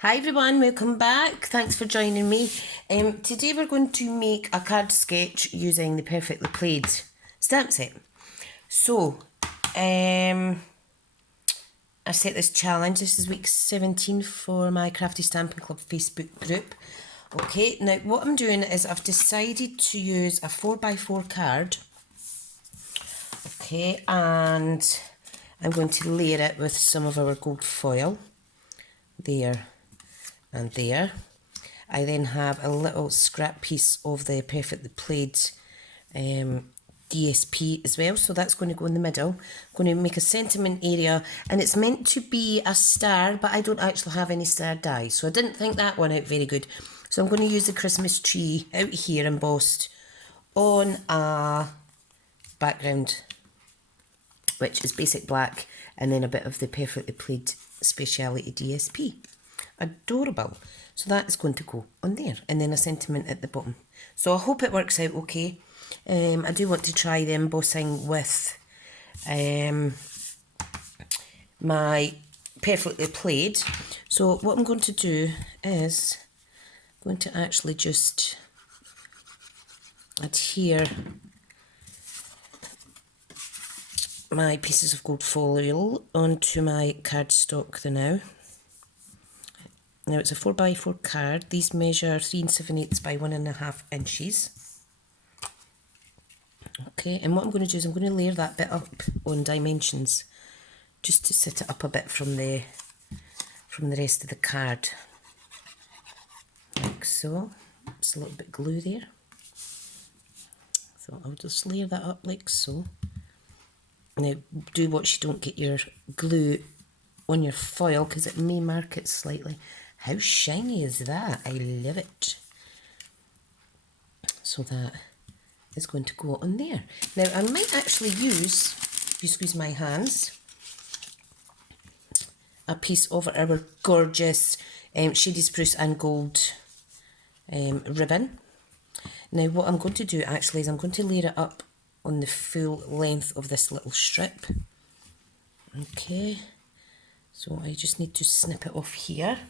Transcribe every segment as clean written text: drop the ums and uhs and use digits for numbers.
Hi everyone, welcome back. Thanks for joining me. Today we're going to make a card sketch using the Perfectly Plaid stamp set. So, I set this challenge. This is week 17 for my Crafty Stamping Club Facebook group. Okay, now what I'm doing is I've decided to use a 4x4 card. Okay, and I'm going to layer it with some of our gold foil. There and there. I then have a little scrap piece of the Perfectly Plaid DSP as well, so that's going to go in the middle. I'm going to make a sentiment area, and it's meant to be a star, but I don't actually have any star die, so I didn't think that one out very good. So I'm going to use the Christmas tree out here embossed on a background which is basic black, and then a bit of the Perfectly Plaid Speciality DSP. Adorable. So that is going to go on there, and then a sentiment at the bottom. So I hope it works out okay. I do want to try the embossing with my Perfectly Plaid. So what I'm going to do is I'm going to actually just adhere my pieces of gold foil onto my cardstock now. Now it's a 4x4 card. These measure 3 7/8 by 1.5 inches. Okay, and what I'm going to do is I'm going to layer that bit up on dimensions just to set it up a bit from the rest of the card. Like so. Just a little bit glue there. So I'll just layer that up like so. Now do watch you don't get your glue on your foil because it may mark it slightly. How shiny is that? I love it. So that is going to go on there. Now I might actually use, if you squeeze my hands, a piece of our gorgeous Shady Spruce and Gold ribbon. Now what I'm going to do actually is I'm going to layer it up on the full length of this little strip. Okay, so I just need to snip it off here.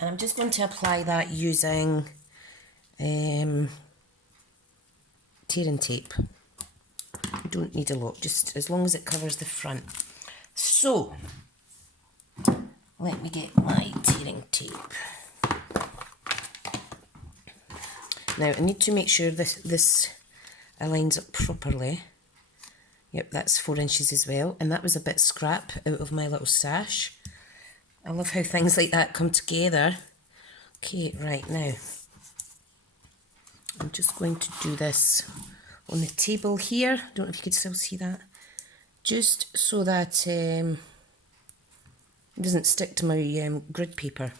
And I'm just going to apply that using tearing tape. You don't need a lot, just as long as it covers the front. So, let me get my tearing tape. Now I need to make sure this aligns up properly. Yep, that's 4 inches as well, and that was a bit scrap out of my little stash. I love how things like that come together. Okay, right now, I'm just going to do this on the table here. I don't know if you can still see that. Just so that it doesn't stick to my grid paper.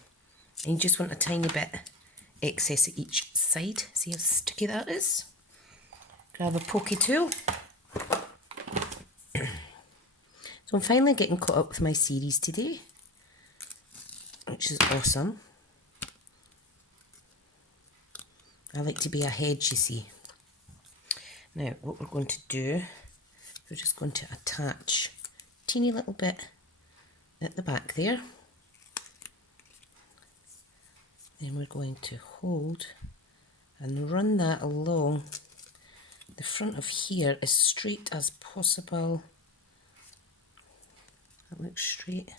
And you just want a tiny bit excess at each side. See how sticky that is? Grab a pokey tool. So I'm finally getting caught up with my series today, which is awesome. I like to be ahead, you see. Now what we're going to do, we're just going to attach a teeny little bit at the back there. Then we're going to hold and run that along the front of here as straight as possible. That looks straight.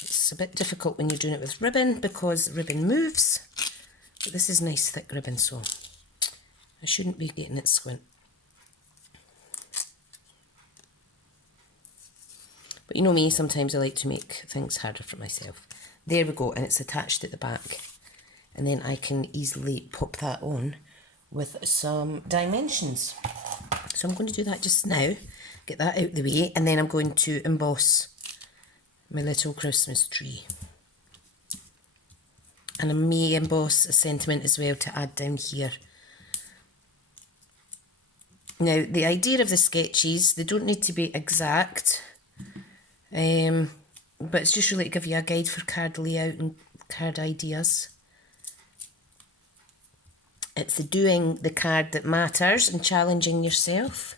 It's a bit difficult when you're doing it with ribbon because ribbon moves, but this is nice thick ribbon, so I shouldn't be getting it squint. But you know me, sometimes I like to make things harder for myself. There we go, and it's attached at the back. And then I can easily pop that on with some dimensions. So I'm going to do that just now, get that out the way, and then I'm going to emboss my little Christmas tree. And I may emboss a sentiment as well to add down here. Now, the idea of the sketches, they don't need to be exact, but it's just really to give you a guide for card layout and card ideas. It's the doing the card that matters and challenging yourself.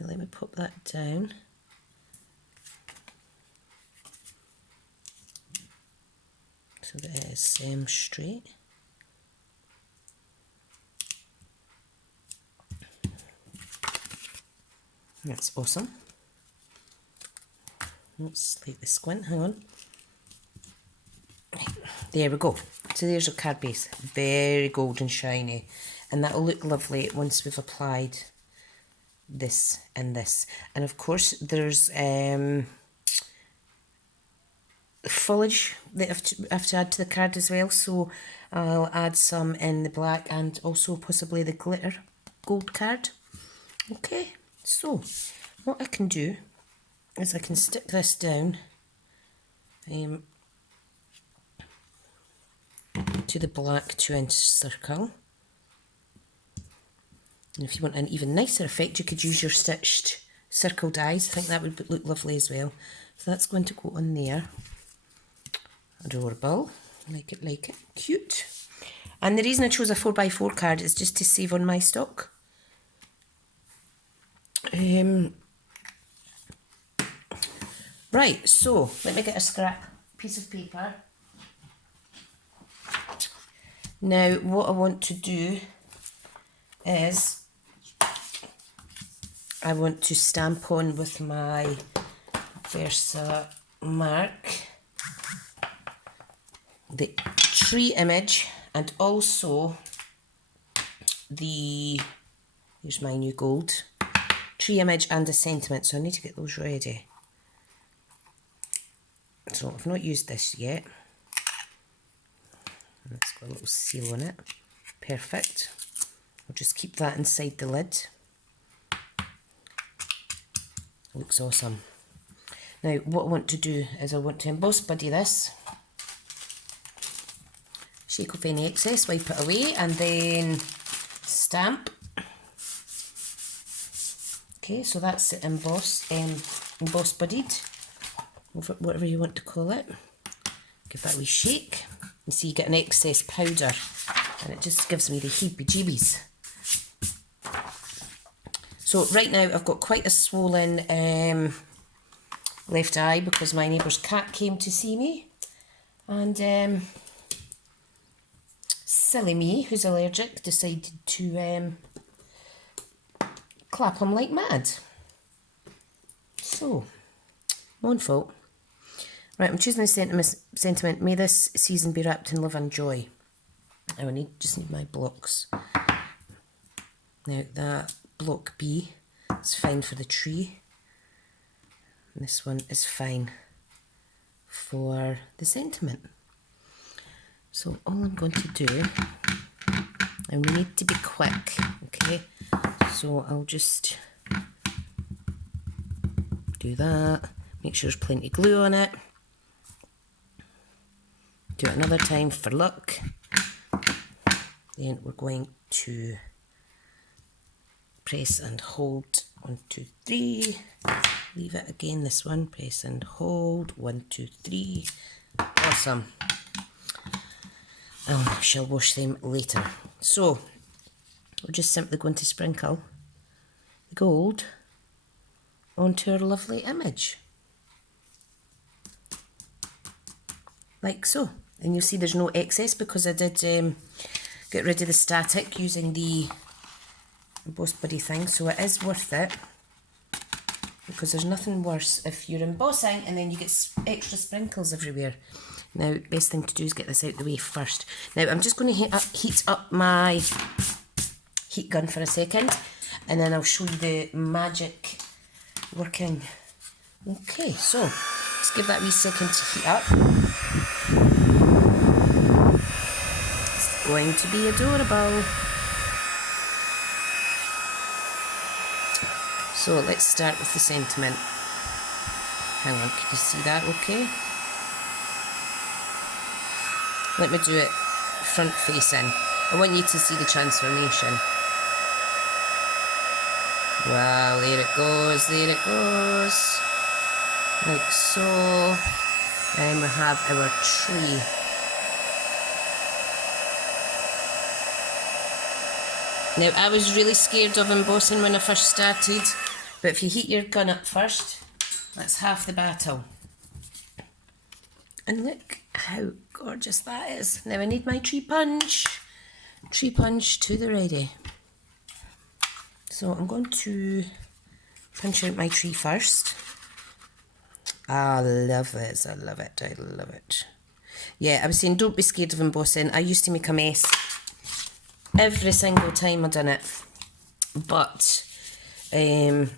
Now let me pop that down. so that it is straight. That's awesome. Let's slightly squint, hang on. Right, there we go. So there's your card base, very golden shiny, and that'll look lovely once we've applied this and this. And of course there's foliage that I have to add to the card as well, so I'll add some in the black and also possibly the glitter gold card. Okay, so what I can do is I can stick this down to the black 2-inch circle, and if you want an even nicer effect you could use your stitched circle dies. I think that would look lovely as well. So that's going to go on there. Adorable, like it, cute. And the reason I chose a 4x4 card is just to save on my stock. Right, so let me get a scrap piece of paper. Now what I want to do is I want to stamp on with my Versa mark the tree image and also here's my new gold, tree image and a sentiment, so I need to get those ready. So I've not used this yet. And it's got a little seal on it. Perfect. I'll just keep that inside the lid. Looks awesome. Now what I want to do is I want to emboss buddy this. Shake off any excess, wipe it away, and then stamp. Okay, so that's it emboss buddied, whatever you want to call it. Give that a wee shake. You see you get an excess powder and it just gives me the heebie-jeebies. So right now I've got quite a swollen left eye because my neighbour's cat came to see me, and silly me, who's allergic, decided to clap him like mad. So, my own fault. Right, I'm choosing the sentiment, may this season be wrapped in love and joy. Now I just need my blocks. Now that block B is fine for the tree. And this one is fine for the sentiment. So all I'm going to do, and we need to be quick, okay? So I'll just do that, make sure there's plenty of glue on it. Do it another time for luck. Then we're going to press and hold 1, 2, 3. Leave it again, this one, press and hold 1, 2, 3. Awesome. I shall wash them later. So we're just simply going to sprinkle the gold onto our lovely image. Like so. And you'll see there's no excess because I did get rid of the static using the embossed buddy thing, so it is worth it, because there's nothing worse if you're embossing and then you get extra sprinkles everywhere. Now, best thing to do is get this out of the way first. Now, I'm just going to heat up my heat gun for a second, and then I'll show you the magic working. Okay, so let's give that a wee second to heat up. It's going to be adorable. So let's start with the sentiment. Hang on, can you see that okay? Let me do it front facing. I want you to see the transformation. Wow, there it goes, there it goes. Like so. Then we have our tree. Now, I was really scared of embossing when I first started, but if you heat your gun up first, that's half the battle. And look how gorgeous that is. Now I need my tree punch. Tree punch to the ready. So I'm going to punch out my tree first. I love this, I love it, I love it. Yeah, I was saying don't be scared of embossing. I used to make a mess every single time I done it. But it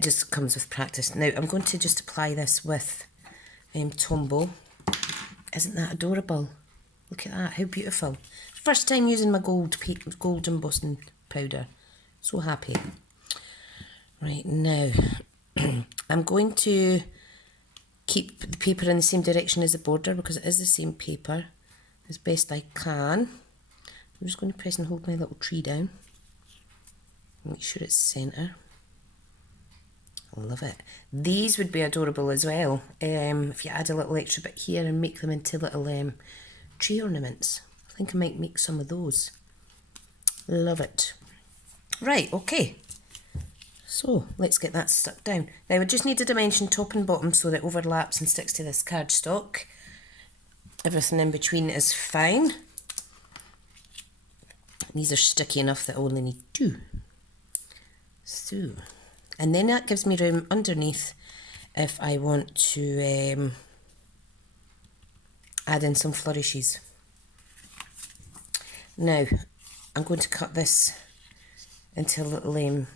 just comes with practice. Now I'm going to just apply this with Tombow. Isn't that adorable? Look at that, how beautiful. First time using my gold embossing powder. So happy. Right, now I'm going to keep the paper in the same direction as the border because it is the same paper as best I can. I'm just going to press and hold my little tree down. Make sure it's centre. I love it. These would be adorable as well if you add a little extra bit here and make them into little tree ornaments. I think I might make some of those. Love it. Right, okay. So let's get that stuck down. Now I just need to dimension top and bottom so that it overlaps and sticks to this cardstock. Everything in between is fine. These are sticky enough that I only need 2. So, and then that gives me room underneath if I want to add in some flourishes. Now I'm going to cut this into a little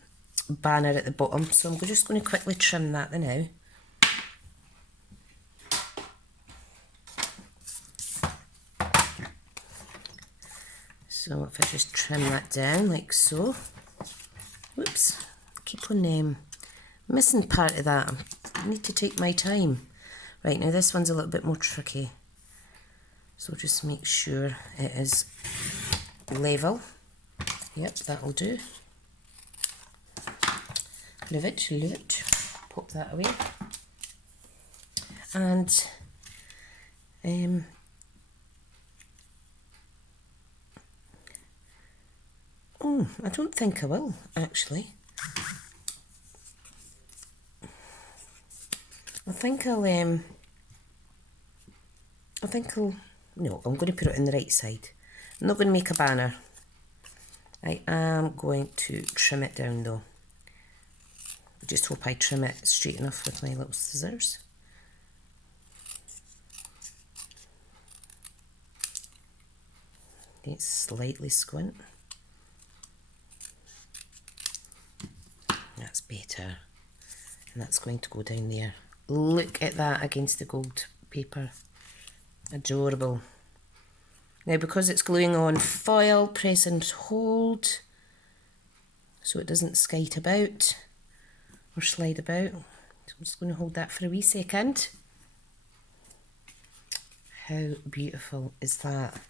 banner at the bottom, so I'm just going to quickly trim that now. So if I just trim that down like so. Whoops, I keep on missing part of that. I need to take my time. Right, now this one's a little bit more tricky. So just make sure it is level. Yep, that'll do. Love it, love it. Pop that away. And oh, I don't think I will actually. I think I'll no, I'm going to put it in the right side. I'm not going to make a banner. I am going to trim it down though. I just hope I trim it straight enough with my little scissors. It's slightly squint. That's better. And that's going to go down there. Look at that against the gold paper. Adorable. Now because it's gluing on foil, press and hold so it doesn't skate about or slide about. So I'm just going to hold that for a wee second. How beautiful is that?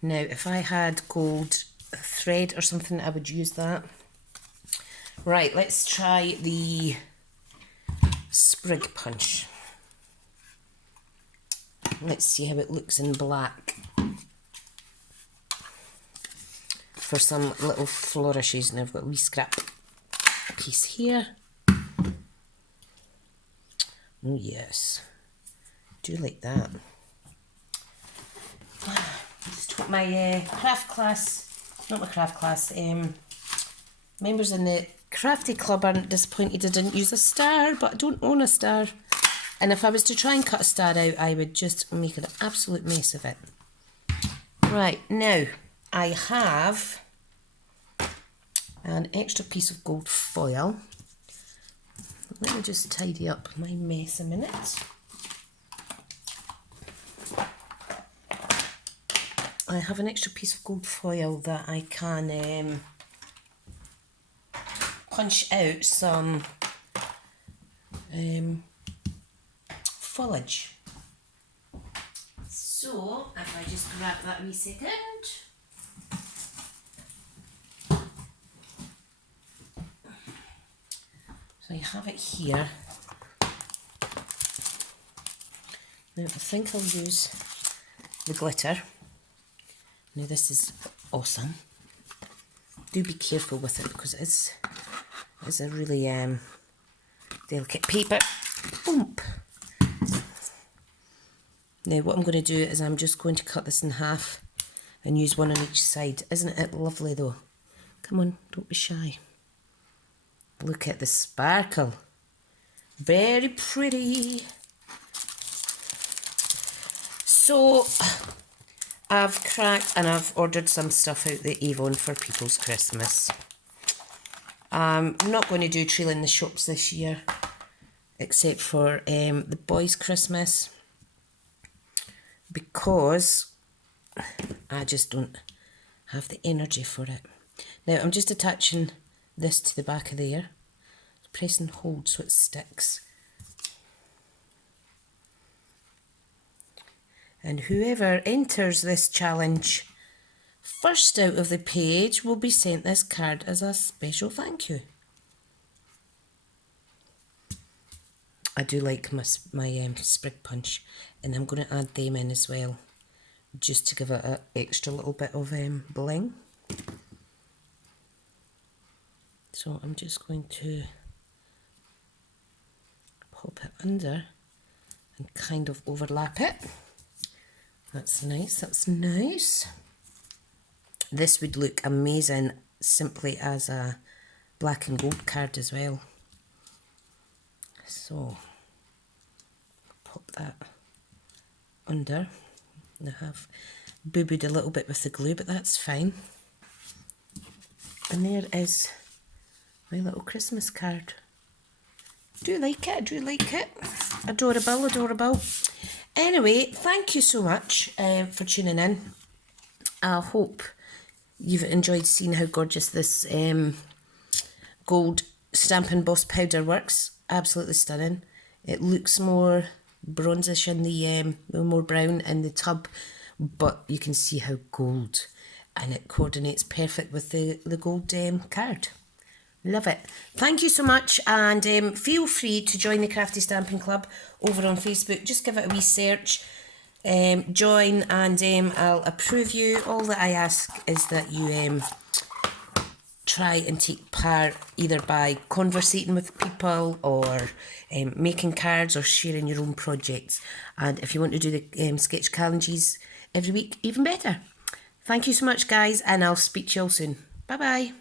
Now if I had gold thread or something, I would use that. Right, let's try the sprig punch. Let's see how it looks in black. For some little flourishes, and I've got a wee scrap piece here. Oh yes, do like that. Just hope my craft class, not my craft class, members in the Crafty Club aren't disappointed I didn't use a star, but I don't own a star. And if I was to try and cut a star out, I would just make an absolute mess of it. Right, now I have an extra piece of gold foil. Let me just tidy up my mess a minute. I have an extra piece of gold foil that I can punch out some foliage. So if I just grab that wee second. So I have it here. Now I think I'll use the glitter. Now this is awesome. Do be careful with it because it's a really delicate paper. Boom. Now what I'm going to do is I'm just going to cut this in half and use one on each side. Isn't it lovely though? Come on, don't be shy. Look at the sparkle. Very pretty. So I've cracked and I've ordered some stuff out the Avon for people's Christmas. I'm not going to do trail in the shops this year, except for the boys' Christmas, because I just don't have the energy for it. Now I'm just attaching this to the back of there. Press and hold so it sticks. And whoever enters this challenge first out of the page will be sent this card as a special thank you. I do like my sprig punch, and I'm going to add them in as well, just to give it an extra little bit of bling. So I'm just going to pop it under and kind of overlap it. That's nice, that's nice. This would look amazing simply as a black and gold card as well. So, pop that under. I have boo-booed a little bit with the glue, but that's fine. And there is my little Christmas card. Do you like it? Do you like it? Adorable, adorable. Anyway, thank you so much for tuning in. I hope you've enjoyed seeing how gorgeous this gold Stampin' Embossed powder works. Absolutely stunning. It looks more bronzish in the, more brown in the tub, but you can see how gold, and it coordinates perfect with the gold card. Love it. Thank you so much, and feel free to join the Crafty Stamping Club over on Facebook. Just give it a wee search, join, and I'll approve you. All that I ask is that you try and take part either by conversating with people or making cards or sharing your own projects. And if you want to do the sketch challenges every week, even better. Thank you so much, guys, and I'll speak to you all soon. Bye bye.